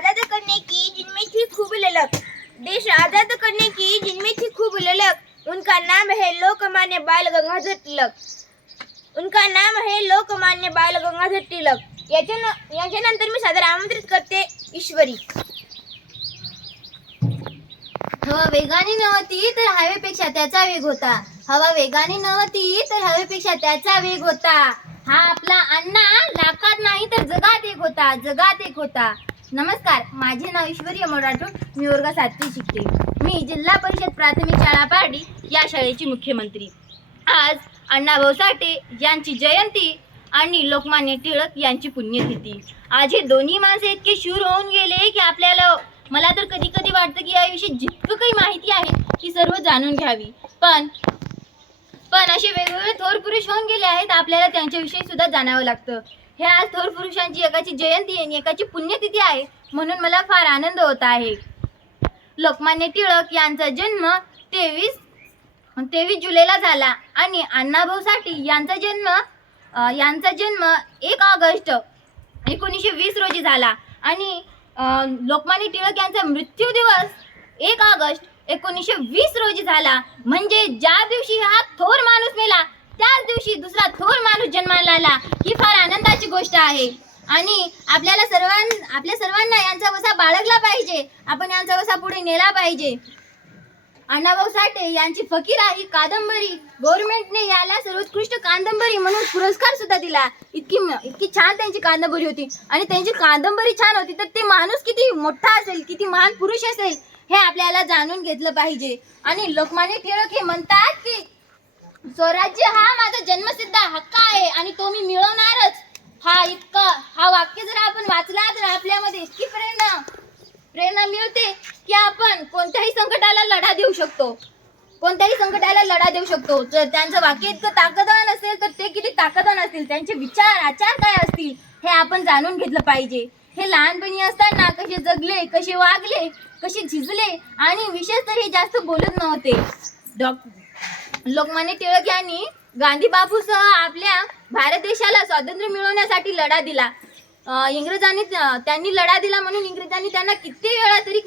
आजाद करने की जिनमें थी खूब ललक. देश आजाद करने की जिनमें थी खूब ललक. उनका नाम है लोकमान्य बाल गंगाधर तिलक. उनका नाम है लोकमान्य बाल गंगाधर तिलक. याच्या न- याच्यानंतर मी सादर आमंत्रित करते ईश्वरी. हवा वेगाने नव्हती तर हवेपेक्षा त्याचा वेग होता. हवा वेगाने नव्हती तर हवेपेक्षा त्याचा वेग होता. हा आपला अण्णा लाखात नाही तर जगात एक होता जगात एक होता. नमस्कार माझे नाव ईश्वरी अमोल राठोड मी वर्ग सातवी शिकते. मी जिल्हा परिषद प्राथमिक शाळा पारडी या शाळेची मुख्यमंत्री. आज अण्णाभाऊ साठे यांची जयंती आणि लोकमान्य टिळक यांची पुण्यतिथी. आज हे दोन्ही माणसे इतके शूर होऊन गेले की आपल्याला मला तर कधी कधी वाटतं की याविषयी जितकं काही माहिती आहे ती सर्व जाणून घ्यावी. पण पण असे वेगवेगळे थोर पुरुष होऊन गेले आहेत आपल्याला त्यांच्याविषयी सुद्धा जाणावं लागतं. हे आज थोर पुरुषांची एकाची जयंती आणि एकाची पुण्यतिथी आहे. म्हणून मला फार आनंद होत आहे. लोकमान्य टिळक यांचा जन्म तेवीस तेवीस जुलैला झाला आणि अण्णाभाऊ साठे यांचा जन्म यांचा जन्म एक ऑगस्ट एकोणीसशे वीस रोजी झाला. आणि लोकमान्य टिळक यांचा मृत्यू दिवस एक ऑगस्ट एकोणीसशे वीस रोजी झाला. म्हणजे ज्या दिवशी हा थोर माणूस मेला त्याच दिवशी दुसरा थोर माणूस जन्माला आला. ही आहे. आणि आपल्याला सर्वां आपल्या सर्वांना यांचा वसा बाळगला पाहिजे. आपण यांचा वसा पुढे नेला पाहिजे. अण्णाभाऊ साठे यांची फकीरा ही कादंबरी. गव्हर्नमेंटने याला सर्वोत्कृष्ट कादंबरी म्हणून पुरस्कार सुद्धा दिला. इतकी इतकी छान त्यांची कादंबरी होती. आणि त्यांची कादंबरी छान होती. तर ते माणूस किती मोठा असेल किती महान पुरुष असेल हे आपल्याला जाणून घेतलं पाहिजे. आणि लोकमान्य टिळक हे म्हणतात की स्वराज्य हा माझा जन्मसिद्ध हक्क आहे आणि तो मी मिळवणारच. हा इतका हा वाक्य जर आपण वाचला तर आपल्यामध्ये इतकी प्रेरणा प्रेरणा मिळते की आपण कोणत्याही संकटाला लढा देऊ शकतो. कोणत्याही संकटाला लढा देऊ शकतो. जर त्यांचं वाक्य इतकं ताकदवान असेल तर ते किती ताकदवान असतील? त्यांचे विचार आचार काय असतील? हे आपण जाणून घेतलं पाहिजे. हे लहानपणी असताना कसे जगले कसे वागले कसे झिजले आणि विशेष तर हे जास्त बोलत नव्हते. डॉक्टर लोकमान्य टिळक यांनी गांधी बापूसह आपल्या भारत देशाला स्वातंत्र्य मिळवण्यासाठी लढा दिला. इंग्रजांनी त्यांनी लढा दिला म्हणून इंग्रजांनी त्यांना किती वेळा तरी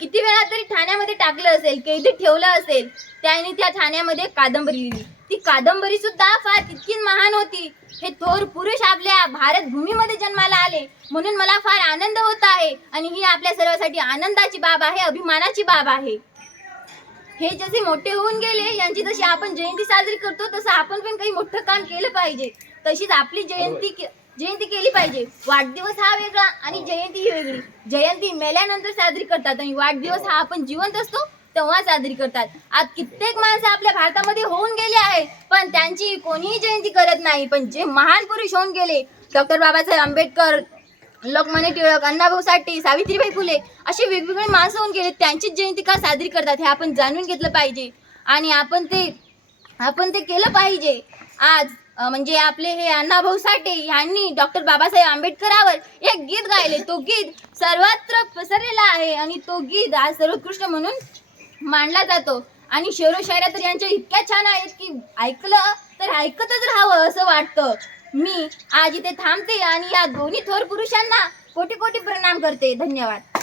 किती वेळा तरी ठाण्यामध्ये टाकलं असेल कैदी ठेवलं असेल. त्यांनी त्या ठाण्यामध्ये कादंबरी लिहिली. ती कादंबरी सुद्धा फार तितकीच महान होती. हे थोर पुरुष आपल्या भारत भूमीमध्ये जन्माला आले. म्हणून मला फार आनंद होत आहे. आणि ही आपल्या सर्वांसाठी आनंदाची बाब आहे अभिमानाची बाब आहे. हे जसे मोठे होऊन गेले यांची जशी आपण जयंती साजरी करतो तसं आपण पण काही मोठं काम केलं पाहिजे. तशीच आपली जयंती के- जयंती केली पाहिजे. वाढदिवस हा वेगळा आणि जयंती ही वेगळी. जयंती मेल्यानंतर साजरी करतात आणि वाढदिवस हा आपण जिवंत असतो तेव्हा साजरी करतात. आज कित्येक माणसं आपल्या भारतामध्ये होऊन गेले आहेत पण त्यांची कोणीही जयंती करत नाही. पण जे महान पुरुष होऊन गेले डॉक्टर बाबासाहेब आंबेडकर लोकमान्य टिळक अण्णाभाऊ साठे सावित्रीबाई फुले असे वेगवेगळे माणसं होऊन गेले. त्यांचीच जयंती का साजरी करतात हे आपण जाणून घेतलं पाहिजे. आणि आपण ते आपण ते केलं पाहिजे. आज म्हणजे आपले हे अण्णाभाऊ साठे यांनी डॉक्टर बाबासाहेब आंबेडकरावर एक गीत गायले. तो गीत सर्वत्र पसरलेला आहे आणि तो गीत आज सर्वोत्कृष्ट म्हणून मांडला जातो. आणि शहरो शहरात तर यांच्या इतक्या छान आहेत की ऐकलं तर ऐकतच राहावं असं वाटतं. मी आज इथे थांबते आणि या दोन्ही थोर पुरुषांना कोटी कोटी प्रणाम करते. धन्यवाद.